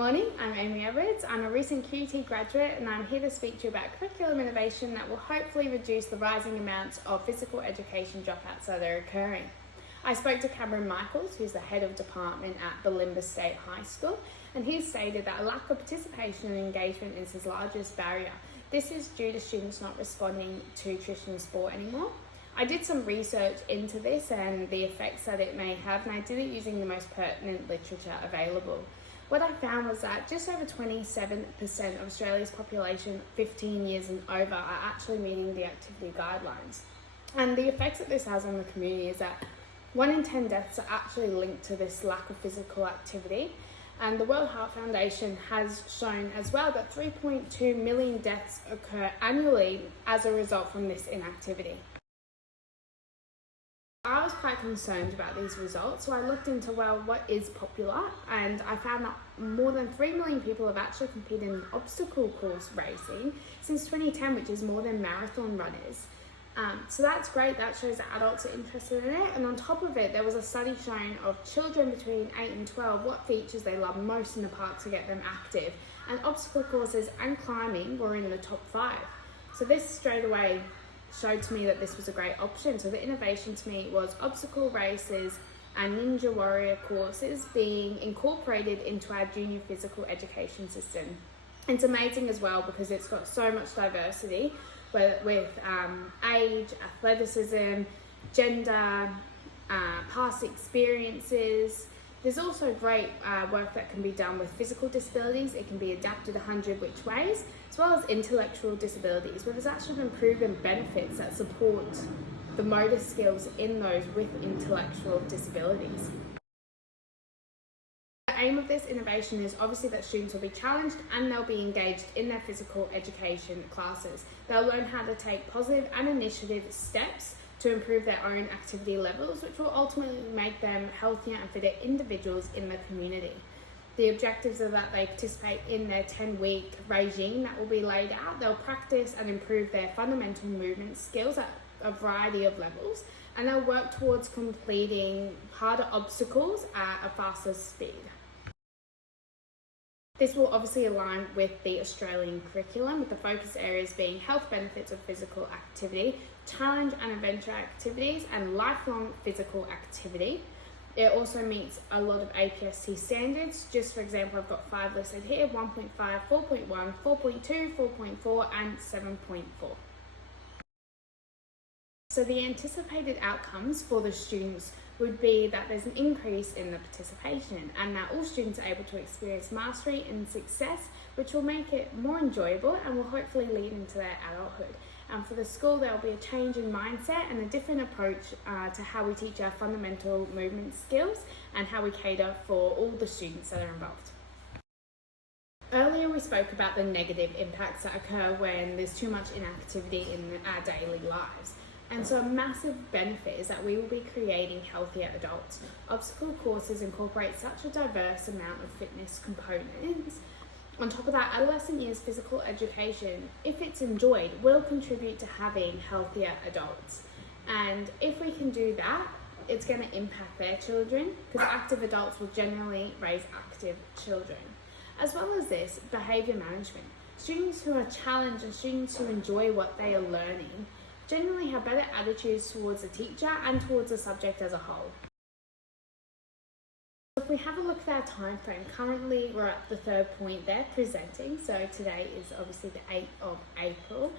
Morning, I'm Aimee. I'm a recent QT graduate and I'm here to speak to you about curriculum innovation that will hopefully reduce the rising amounts of physical education dropouts that are occurring. I spoke to Cameron Michaels, who's the head of department at Bulimba State High School, and he stated that a lack of participation and engagement is his largest barrier. This is due to students not responding to traditional sport anymore. I did some research into this and the effects that it may have, and I did it using the most pertinent literature available. What I found was that just over 27% of Australia's population 15 years and over are actually meeting the activity guidelines. And the effects that this has on the community is that 1 in 10 deaths are actually linked to this lack of physical activity. And the World Health Foundation has shown as well that 3.2 million deaths occur annually as a result from this inactivity. I was quite concerned about these results, so I looked into, what is popular, and I found that more than 3 million people have actually competed in obstacle course racing since 2010, which is more than marathon runners. So that's great. That shows that adults are interested in it. And on top of it, there was a study showing of children between 8 and 12 what features they love most in the park to get them active, and obstacle courses and climbing were in the top 5. So this straight away showed to me that this was a great option. So the innovation to me was obstacle races and Ninja Warrior courses being incorporated into our junior physical education system. It's amazing as well because it's got so much diversity with age, athleticism, gender, past experiences. There's also great work that can be done with physical disabilities. It can be adapted 100 which ways, as well as intellectual disabilities, where there's actually been proven benefits that support the motor skills in those with intellectual disabilities. The aim of this innovation is obviously that students will be challenged and they'll be engaged in their physical education classes. They'll learn how to take positive and initiative steps to improve their own activity levels, which will ultimately make them healthier and fitter individuals in the community. The objectives are that they participate in their 10-week regime that will be laid out. They'll practice and improve their fundamental movement skills at a variety of levels, and they'll work towards completing harder obstacles at a faster speed. This will obviously align with the Australian curriculum, with the focus areas being health benefits of physical activity, challenge and adventure activities, and lifelong physical activity. It also meets a lot of APST standards. Just for example, I've got 5 listed here: 1.5, 4.1, 4.2, 4.4, and 7.4. So the anticipated outcomes for the students would be that there's an increase in the participation and that all students are able to experience mastery and success, which will make it more enjoyable and will hopefully lead into their adulthood. And for the school, there will be a change in mindset and a different approach to how we teach our fundamental movement skills and how we cater for all the students that are involved. Earlier we spoke about the negative impacts that occur when there's too much inactivity in our daily lives. And so a massive benefit is that we will be creating healthier adults. Obstacle courses incorporate such a diverse amount of fitness components. On top of that, adolescent years physical education, if it's enjoyed, will contribute to having healthier adults. And if we can do that, it's going to impact their children, because active adults will generally raise active children. As well as this, behaviour management. Students who are challenged and students who enjoy what they are learning generally have better attitudes towards the teacher and towards the subject as a whole. If we have a look at our time frame, currently we're at the 3rd point there presenting, so today is obviously the 8th of April.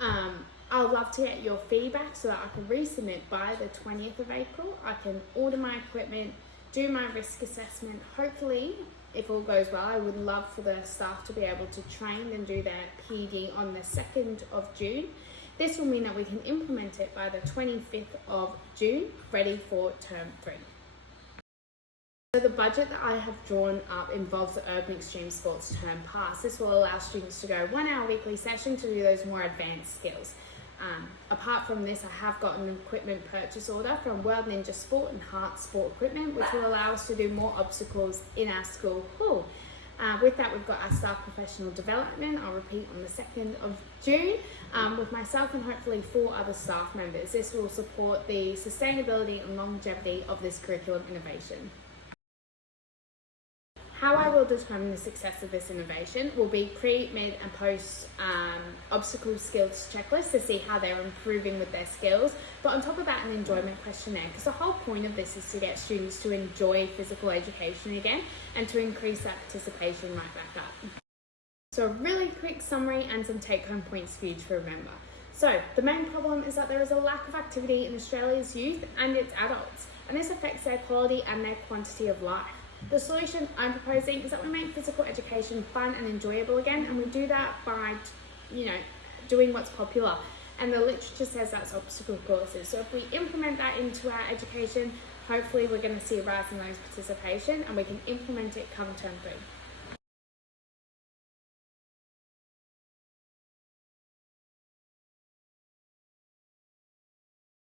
I would love to get your feedback so that I can resubmit by the 20th of April. I can order my equipment, do my risk assessment. Hopefully, if all goes well, I would love for the staff to be able to train and do their PD on the 2nd of June. This will mean that we can implement it by the 25th of June, ready for term 3. So the budget that I have drawn up involves the Urban Extreme Sports Term Pass. This will allow students to go 1 hour weekly session to do those more advanced skills. Apart from this, I have got an equipment purchase order from World Ninja Sport and Heart Sport Equipment, which will allow us to do more obstacles in our school hall. With that, we've got our staff professional development. I'll repeat on the 2nd of June with myself and hopefully 4 other staff members. This will support the sustainability and longevity of this curriculum innovation. How I will determine the success of this innovation will be pre, mid and post obstacle skills checklist to see how they're improving with their skills, but on top of that an enjoyment questionnaire, because the whole point of this is to get students to enjoy physical education again and to increase that participation right back up. So a really quick summary and some take-home points for you to remember. So the main problem is that there is a lack of activity in Australia's youth and its adults, and this affects their quality and their quantity of life. The solution I'm proposing is that we make physical education fun and enjoyable again, and we do that by, doing what's popular. And the literature says that's obstacle courses. So if we implement that into our education, hopefully we're going to see a rise in those participation and we can implement it come term 3.